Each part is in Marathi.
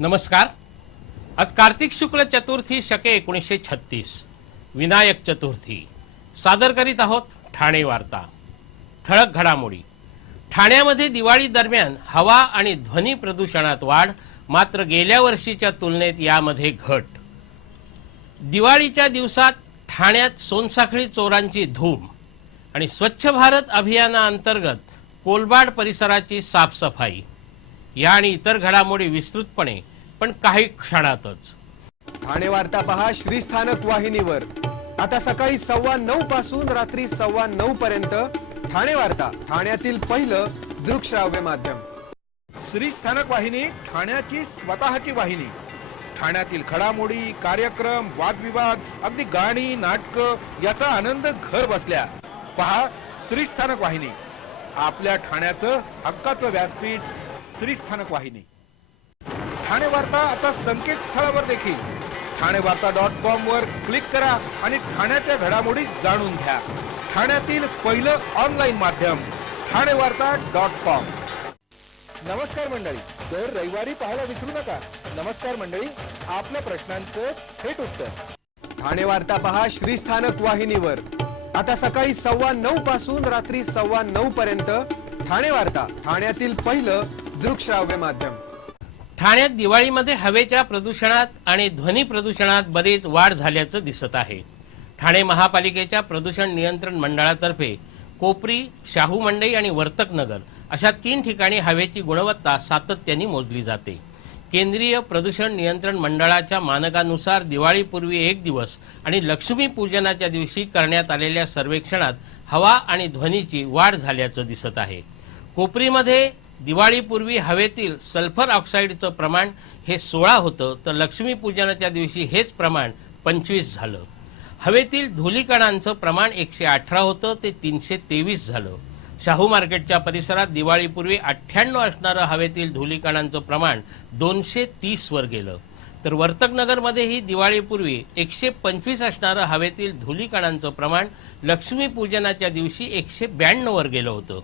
नमस्कार। आज कार्तिक शुक्ल चतुर्थी शके 1936 विनायक चतुर्थी सादर करीत आहोत ठाणे वार्ता। ठळक घडामोडी। ठाण्यामध्ये दिवाळी दरम्यान हवा आणि ध्वनी प्रदूषणात वाढ, मात्र गेल्या वर्षीच्या तुलनेत यामध्ये घट। दिवाळीच्या दिवसात ठाण्यात सोनसाखळी चोरांची धूम आणि स्वच्छ भारत अभियानाअंतर्गत कोलबाड परिसराची साफसफाई। या आणि इतर घडामोडी विस्तृतपणे पण काही क्षणातच। ठाणे वार्ता पहा श्रीस्थानक वाहिनीवर। आता सकाळी 9:15 पासून रात्री 9:15 पर्यंत ठाणे वार्ता, ठाण्यातील पहिलं दृकश्राव्य माध्यम। श्रीस्थानक वाहिनी ठाण्याची स्वतःची वाहिनी। ठाण्यातील घडामोडी, कार्यक्रम, वादविवाद, अगदी गाणी, नाटक याचा आनंद घर बसल्या पहा श्रीस्थानक वाहिनी। आपल्या ठाण्याचं हक्काचं व्यासपीठ श्रीस्थानक वाहिनी। ठाणे वार्ता आता संकेतस्थळावर देखील ठाणेवार्ता.com वर क्लिक करा आणि ठाण्याच्या घडामोडी जाणून घ्या। ठाण्यातील पहिलं ऑनलाईन माध्यम ठाणेवार्ता.com। नमस्कार मंडळी, दर रविवारी पाहायला विसरू नका। नमस्कार मंडळी, आपल्या प्रश्नांचं थेट उत्तर। ठाणे वार्ता पहा श्रीस्थानक वाहिनीवर। आता सकाळी 9:15 पासून रात्री 9:15 पर्यंत ठाणे वार्ता, ठाण्यातील पहिलं दृकश्राव्य माध्यम। ठाण्यात दिवाळीमध्ये हवेच्या प्रदूषणात आणि ध्वनी प्रदूषणात बरीच वाढ झाल्याचं दिसत आहे। ठाणे महापालिकेच्या प्रदूषण नियंत्रण मंडळातर्फे कोपरी, शाहू मंडई आणि वर्तक नगर अशा 3 ठिकाणी हवेची गुणवत्ता सातत्याने मोजली जाते। केंद्रीय प्रदूषण नियंत्रण मंडळाच्या मानकानुसार दिवाळीपूर्वी 1 दिवस आणि लक्ष्मीपूजनाच्या दिवशी करण्यात आलेल्या सर्वेक्षणात हवा आणि ध्वनीची वाढ झाल्याचं दिसत आहे। कोपरीमध्ये दिवाळीपूर्वी हवेतील सल्फर ऑक्साईडचं प्रमाण हे 16 होतं, तर लक्ष्मीपूजनाच्या दिवशी हेच प्रमाण 25 झालं। हवेतील धुलीकणांचं प्रमाण 118 होतं, ते 323 झालं। शाहू मार्केटच्या परिसरात दिवाळीपूर्वी 98 असणारं हवेतील धुलीकणांचं प्रमाण 230 वर गेलं, तर वर्तकनगरमध्येही दिवाळीपूर्वी 125 असणारं हवेतील धुलीकणांचं प्रमाण लक्ष्मीपूजनाच्या दिवशी 192 वर गेलं होतं।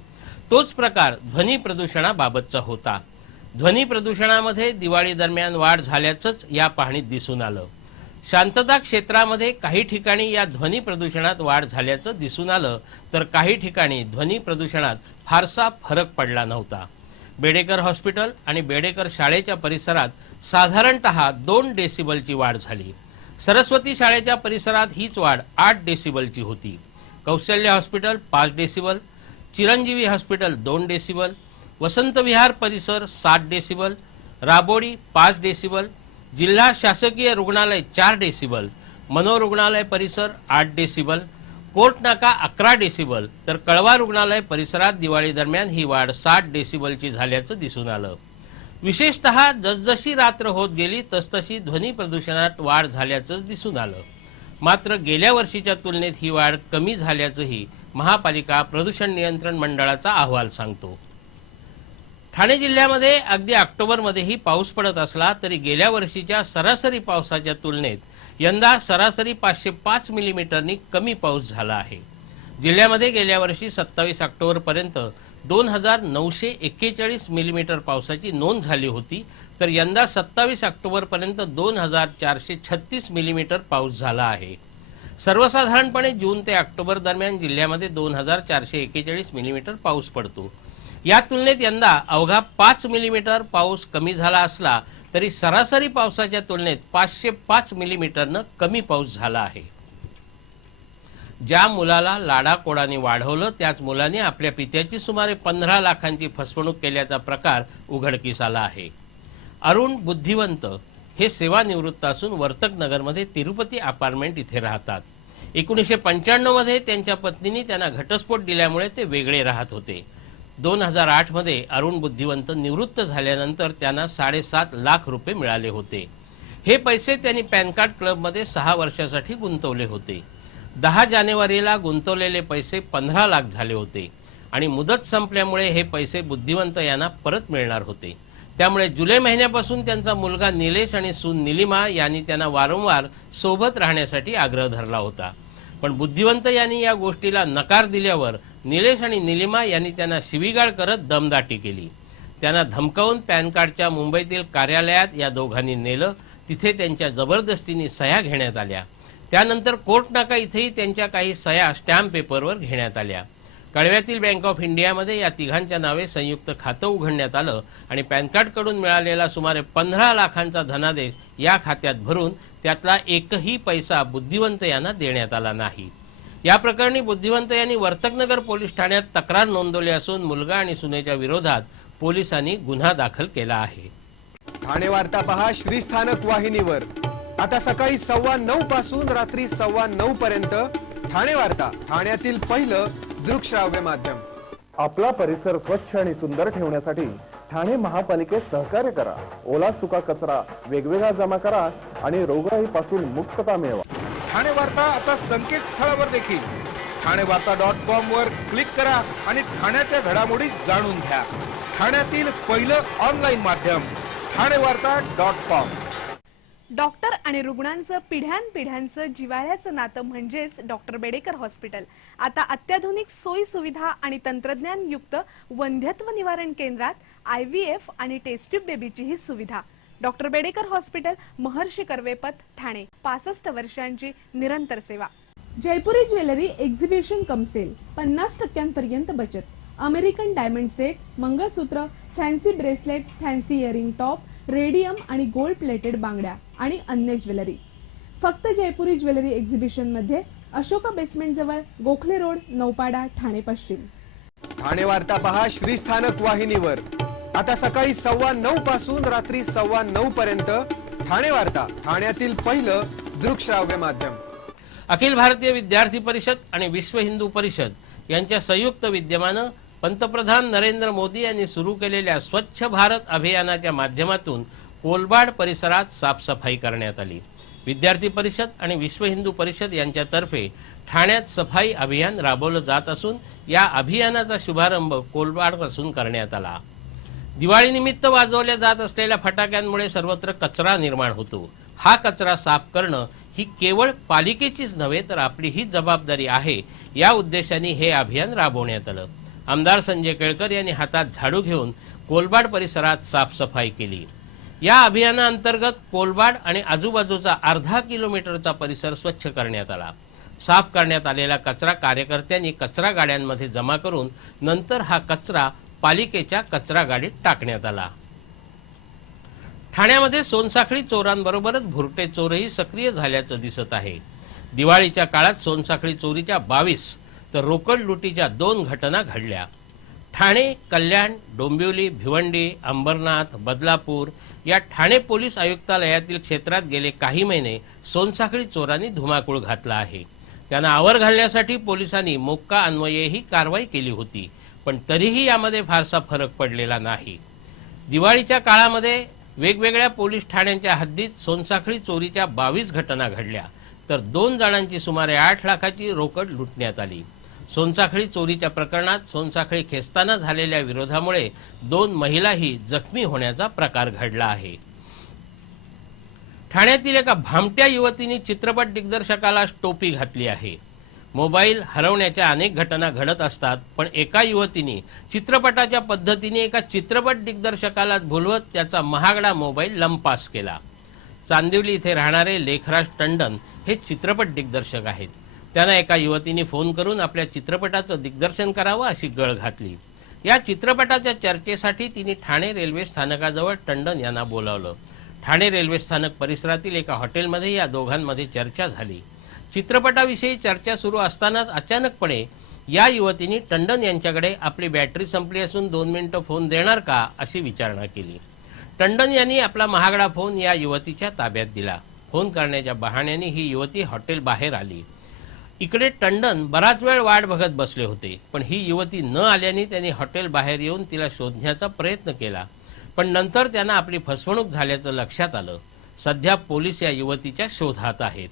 तोच प्रकार ध्वनी प्रदूषणाबाबतचा होता। ध्वनी प्रदूषणामध्ये दिवाळी दरम्यान वाढ झाल्याचंच या पाहणीत दिसून आलं। शांतता क्षेत्रामध्ये काही ठिकाणी या ध्वनी प्रदूषणात वाढ झाल्याचं दिसून आलं, तर काही ठिकाणी ध्वनी प्रदूषणात फारसा फरक पडला नव्हता। बेडेकर हॉस्पिटल आणि बेडेकर शाळेच्या परिसरात साधारणतः 2 डेसिबलची वाढ झाली। सरस्वती शाळेच्या परिसरात हीच वाढ 8 डेसिबलची होती। Kaushalya hospital 5 decibel, Chiranjeevi hospital 2 decibel, Vasant Vihar परिसर 7 डेसिबल, राबोडी 5 डेसिबल, जिल्हा शासकीय रुग्णालय 4 डेसिबल, मनोरुग्णालय परिसर 8 डेसिबल, कोर्ट नाका 11 डेसिबल, तर कळवा रुग्णालय परिसरात दिवाळी दरम्यान ही वाढ 60 डेसिबलची झाल्याचं दिसून आलं। विशेषतः जसजशी रात्र होत गेली तसतशी ध्वनी प्रदूषणात वाढ झाल्याचं दिसून आलं, मात्र गेल्या वर्षीच्या तुलनेत ही वाढ कमी झाल्याचंही महापालिका प्रदूषण नियंत्रण मंडळाचा अहवाल सांगतो। ठाणे जिल्ह्यामध्ये अगदी ऑक्टोबरमध्येही पाऊस पडत असला तरी गेल्या वर्षीच्या सरासरी पावसाच्या तुलनेत यंदा सरासरी 505 मिलीमीटरनी कमी पाऊस झाला आहे। जिल्ह्यामध्ये गेल्या वर्षी 27 ऑक्टोबरपर्यंत 2941 मिलीमीटर पावसाची नोंद झाली होती, तर यंदा 27 ऑक्टोबरपर्यंत 2436 मिलीमीटर पाऊस झाला आहे। सर्वसाधारणपणे जून ते ऑक्टोबर दरम्यान जिल्ह्यामध्ये 2441 मिलीमीटर पाऊस पडतो। या तुलनेत यंदा अवघा 5 मिलीमीटर पाऊस कमी झाला असला तरी सरासरी पावसाच्या तुलनेत 505 मिलीमीटरनं कमी पाऊस झाला आहे। ज्या मुलाला लाडाकोडाने वाढवलं त्याच मुलाने आपल्या पित्याची सुमारे 15 लाखांची फसवणूक केल्याचा प्रकार उघडकीस आला आहे। अरुण बुद्धिवंत हे सेवानिवृत्त असून वर्तक नगरमध्ये तिरुपती अपार्टमेंट इथे राहतात। 1995 मध्ये त्यांच्या पत्नीने त्यांना घटस्फोट दिल्यामुळे ते वेगळे राहत होते। 2008 मध्ये अरुण बुद्धिवंत निवृत्त झाल्यानंतर त्यांना 7.5 लाख रुपये मिळाले होते। हे पैसे त्यांनी पॅन कार्ड क्लबमध्ये 6 वर्षासाठी गुंतवले होते। 10 जानेवारीला गुंतवलेले पैसे 15 लाख झाले होते आणि मुदत संपल्यामुळे हे पैसे बुद्धिवंत यांना परत मिळणार होते। त्यामुळे जुलै महिन्यापासून त्यांचा मुलगा निलेश आणि सून निलिमा यांनी त्यांना वारंवार सोबत राहण्यासाठी आग्रह धरला होता, पण बुद्धिवंत यांनी या गोष्टीला नकार दिल्यावर निलेश आणि निलिमा यांनी त्यांना शिवीगाळ करत दमदाटी केली। त्यांना धमकावून पॅन कार्डच्या मुंबईतील कार्यालयात या दोघांनी नेलं. तिथे त्यांच्या जबरदस्तीने सह्या घेण्यात आल्या. त्यानंतर कोर्ट नाका इथेही त्यांच्या काही सह्या स्टॅम्प पेपरवर घेण्यात आल्या. कळव्यातील बँक ऑफ इंडियामध्ये या तिघांच्या नावे संयुक्त खातं उघडण्यात आलं आणि पॅन कार्डकडून मिळालेला सुमारे 15 लाखांचा धनादेश या खात्यात भरून त्यातला एकही पैसा बुद्धिवंत यांना देण्यात आला नाही. या प्रकरणी बुद्धिवंत यांनी वर्तकनगर पोलीस ठाण्यात तक्रार नोंदवली असून मुलगा आणि सुनेच्या विरोधात पोलिसांनी गुन्हा दाखल केला आहे. ठाणे वार्ता पहा श्रीस्थानक वाहिनीवर. आता सकाळी 9:15 पासून रात्री 9:15 पर्यंत ठाणे वार्ता, ठाण्यातील पहिलं दृकश्राव्य माध्यम. आपला परिसर स्वच्छ आणि सुंदर ठेवण्यासाठी ठाणे महापालिकेत सहकार्य करा. ओला सुका कचरा वेगवेगळा जमा करा आणि रोगराईपासून मुक्तता मिळवा. ठाणे वार्ता आता संकेतस्थळावर देखील ठाणेवार्ता.com वर क्लिक करा आणि ठाण्याच्या घडामोडी जाणून घ्या. ठाण्यातील पहिलं ऑनलाईन माध्यम ठाणेवार्ता.com. डॉक्टर आणि रुग्णांचं पिढ्यानपिढ्यांचं जिव्हाळ्याचं नातं म्हणजेच डॉक्टर बेडेकर हॉस्पिटल. आता अत्याधुनिक सोयी सुविधा आणि तंत्रज्ञान युक्त वंध्यत्व निवारण केंद्रात IVF आणि टेस्ट ट्यूब बेबीची ही सुविधा. Doctor Bedekar hospital, Maharshi Karvepath, Thane. 65 वर्षांची निरंतर सेवा. Jaipuri jewellery exhibition cum sale, 50% बचत. American diamond sets, mangalsutra, fancy bracelet, fancy earring top, radium आणि गोल्ड प्लेटेड बांगड्या आणि अन्य ज्वेलरी फक्त जयपुरी ज्वेलरी एक्झिबिशन मध्ये, अशोका बेसमेंट जवळ, गोखले रोड, नौपाडा, ठाणे पश्चिम. ठाणे वार्ता पहा श्रीस्थानक वाहिनीवर. आता सकाळी 9:15 पासून रात्री 9:15 पर्यंत ठाणे वार्ता, ठाण्यातील पहिलं दृकश्राव्य माध्यम. अखिल भारतीय विद्यार्थी परिषद आणि विश्व हिंदू परिषद यांच्या संयुक्त विद्यमानं पंतप्रधान नरेंद्र मोदी यांनी सुरू केलेल्या स्वच्छ भारत अभियानाच्या माध्यमातून कोलबाड परिसरात साफसफाई करण्यात आली. विद्यार्थी परिषद आणि विश्व हिंदू परिषद यांच्यातर्फे ठाण्यात सफाई अभियान राबवलं जात असून या अभियानाचा शुभारंभ कोलबाडपासून करण्यात आला. दिवाळीनिमित्त वाजवल्या जात असलेल्या फटाक्यांमुळे सर्वत्र कचरा निर्माण होतो. हा कचरा साफ करणं ही केवळ पालिकेचीच नव्हे तर आपलीही जबाबदारी आहे. या उद्देशाने हे अभियान राबवण्यात आलं. आमदार संजय केळकर यांनी हातात झाडू घेऊन कोलबाड परिसरात साफसफाई केली. या अभियानाअंतर्गत कोलबाड आणि आजूबाजूचा अर्धा किलोमीटरचा परिसर स्वच्छ करण्यात आला. साफ करण्यात आलेला कचरा कार्यकर्त्यांनी कचरा गाड्यांमध्ये जमा करून नंतर हा कचरा पालिकेच्या कचरा गाडीत टाकण्यात आला. ठाण्यामध्ये सोनसाखळी चोरांबरोबरच भुरटे चोरही सक्रिय झाल्याचं दिसत आहे. दिवाळीच्या काळात सोनसाखळी चोरीच्या 22 तर रोकड लुटीच्या 2 घटना घडल्या. ठाणे, कल्याण, डोंबिवली, भिवंडी, अंबरनाथ, बदलापूर या ठाणे पोलीस आयुक्तालयातील क्षेत्रात गेले काही महिने सोनसाखळी चोरांनी धुमाकूळ घातला आहे. त्यांना आवर घालण्यासाठी पोलिसांनी मोक्का अन्वये ही कारवाई केली होती, पण तरीही यामध्ये फारसा फरक पडलेला नाही. दिवाळीच्या काळामध्ये वेगवेगळ्या पोलीस ठाण्यांच्या हद्दीत सोनसाखळी चोरीच्या 22 घटना घडल्या तर 2 जणांची सुमारे 8 लाखाची रोकड लुटण्यात आली. सोनसाखळी चोरीच्या प्रकरणात सोनसाखळी खेचताना झालेल्या विरोधामुळे 2 महिलाही जखमी होण्याचा प्रकार घडला आहे. ठाण्यातील एका भामट्या युवतीने चित्रपट दिग्दर्शकाला टोपी घातली आहे. मोबाईल हरवण्याच्या अनेक घटना घडत असतात, पण एका युवतीने चित्रपटाच्या पद्धतीने एका चित्रपट दिग्दर्शकाला भुलवत त्याचा महागडा मोबाईल लंपास केला. चांदिवली इथे राहणारे लेखराज टंडन हे चित्रपट दिग्दर्शक आहेत. त्यांना एका युवतीने फोन करून आपल्या चित्रपटाचं दिग्दर्शन करावं अशी गळ घातली. या चित्रपटाच्या चर्चेसाठी तिने ठाणे रेल्वे स्थानकाजवळ टंडन यांना बोलावलं. ठाणे रेल्वे स्थानक परिसरातील एका हॉटेलमध्ये या दोघांमध्ये चर्चा झाली. चित्रपटाविषयी चर्चा सुरू असतानाच अचानकपणे या युवतीने टंडन यांच्याकडे आपली बॅटरी संपली असून 2 मिनिटं फोन देणार का अशी विचारणा केली. टंडन यांनी आपला महागडा फोन या युवतीच्या ताब्यात दिला. फोन करण्याच्या बहाण्याने ही युवती हॉटेल बाहेर आली. इकडे टंडन बराच वेळ वाट बघत बसले होते, पण ही युवती न आल्याने त्यांनी हॉटेल बाहेर येऊन तिला शोधण्याचा प्रयत्न केला, पण नंतर त्यांना आपली फसवणूक झाल्याचं लक्षात आलं. सध्या पोलीस या युवतीच्या शोधात आहेत.